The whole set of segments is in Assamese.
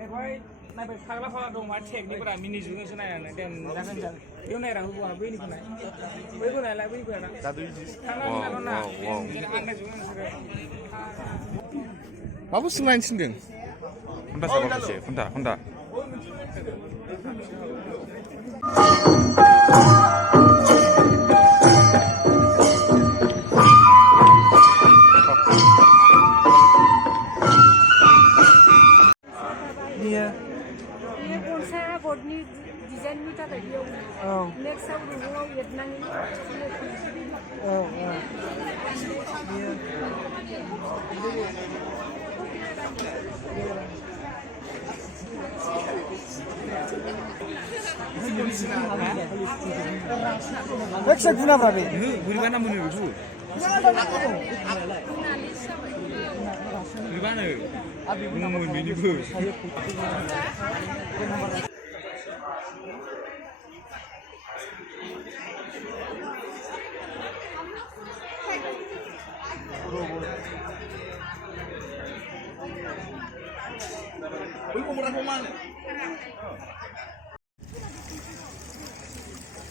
Maybe Fastival dong macam ni pernah mini juga sana dan jangan jangan. Itu ni orang buat apa ini pun nak. Ini pun nak ini pun nak. Wow. Apa selain sendiri? Honda siapa sih? Honda. Dia konser board ni desain ni tak ada dia. Next tahun dulu Vietnam ni. Dia. Eksak guna berapa? Buri mana muni bu? Buri mana? Muni mini bu.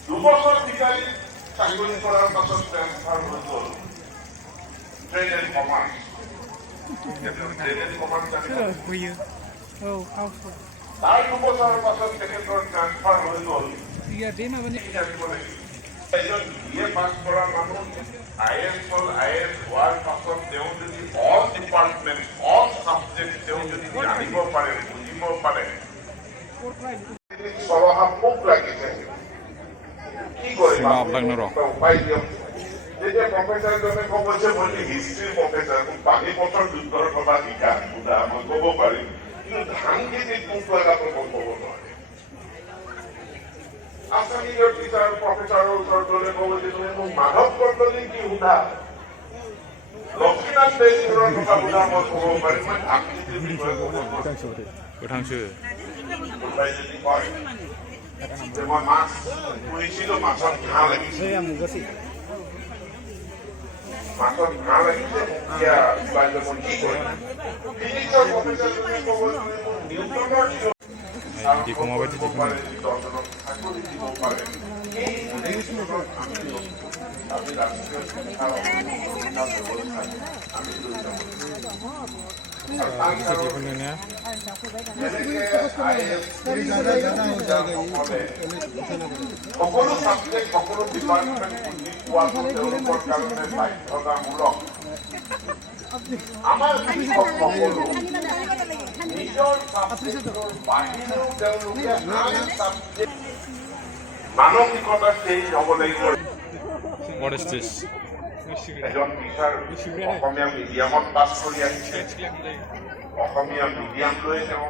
দুবছর ভিতরে চাকরি করার পাছত ট্রান্সফার হল ট্রেড এন্ড কমার্স তার দুবছরের পাছত তেখেতৰ ট্রান্সফার হয়ে গল এজন বিএ পাস করা মানুষ আইএস হওয়ার পাছত তেওঁ যদি অল ডিপার্টমেন্ট অল সাবজেক্ট তেওঁ যদি জানিব পাৰে বুজিব পাৰে সৰহা পোক লাগিছে কি কৰে উপায় দিয়ক যেতিয়া প্ৰফেচাৰজনে ক'ব যে মই হিষ্ট্ৰীৰ প্ৰফেচাৰ পানী বছৰ যুদ্ধৰ কথা শিকা মই ক'ব পাৰিম কিন্তু ধান খেতিৰ কোনটো এটা ক'ব নোৱাৰে আসামিজৰ টিচাৰ প্ৰফেচাৰৰ ওচৰত গ'লে ক'ব যে তুমি মোক মাধৱ কৰ্তনী কি সোধা লক্ষ্মীনাথ বেজবৰুৱাৰ কথা সোধা মই ক'ব পাৰিম মই ধান খেতিৰ বিষয়ে ক'ব নোৱাৰিম মই মাছ পুহিছিলো মাছত ঘাঁহ লাগিছে এতিয়া মই কি কৰিম ফিজিক্সৰ প্ৰফেচাৰজনে ক'ব নিউটনৰ সকলো সাবজেক্ট সকলো ডিপাৰ্টমেন্ট বুজি পোৱাটো তেওঁলোকৰ কাৰণে বাধ্যতামূলক আমাৰ শিক্ষক সকলো নিজৰ সাবজেক্টৰ বাহিৰেও তেওঁলোকে আন সাবজেক্ট মানসিকতা চেঞ্জ হ'ব লাগিব What is this? এজন টিচাৰ অসমীয়া মিডিয়ামত পাছ কৰি আহিছে অসমীয়া মিডিয়াম লৈ তেওঁ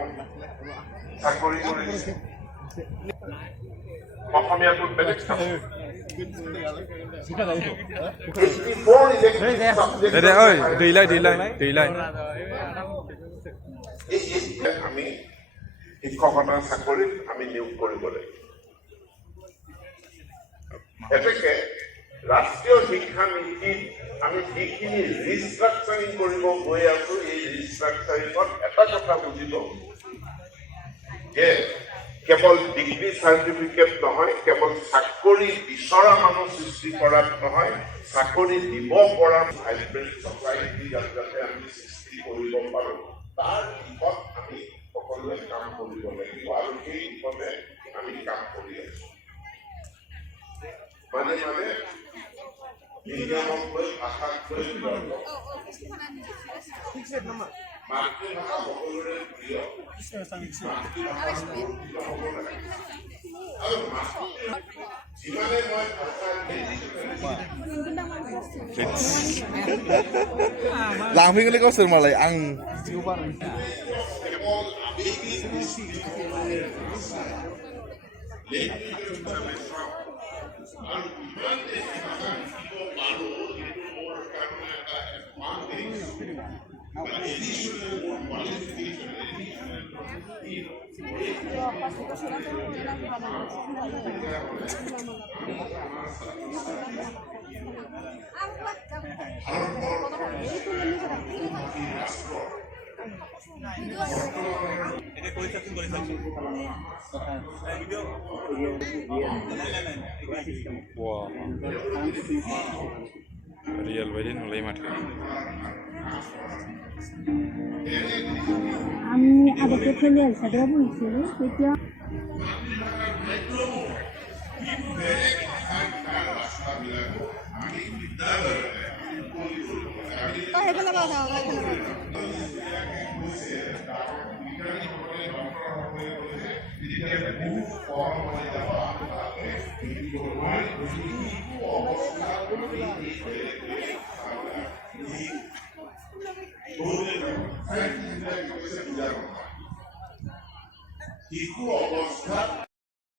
চাকৰি কৰিছে অসমীয়াটোত বেলেগ আমি শিক্ষকতাৰ চাকৰিত আমি নিয়োগ কৰিব লাগিব এতেকে ৰাষ্ট্ৰীয় শিক্ষা নীতিত আমি যিখিনি ৰিষ্ট্ৰাকচাৰিং কৰিব গৈ আছো এই ৰিষ্ট্ৰাকচাৰিঙত এটা কথা বুজিব যে কেৱল ডিগ্ৰী চাৰ্টিফিকেট নহয় কেৱল চাকৰি বিচৰা মানুহ সৃষ্টি কৰাত নহয় চাকৰি দিব পৰা ভাইব্ৰেণ্ট ছ'চাইটি যাতে আমি সৃষ্টি কৰিব পাৰোঁ তাৰ দিশত আমি সকলোৱে কাম কৰিব লাগিব আৰু সেই দিশতে আমি কাম কৰি আছো মানে মিডিয়ামক লৈ ভাষাক লৈ মাতৃভাষা সকলোৰে প্ৰিয় যিমানে মই লাংফিগলে गावसोर मालाय आं Wah, real wedding mulai mati. আমি আগতে ফেলে সাদা বলছিল তেতিয়া এখানে কথা শিশু অৱস্থাত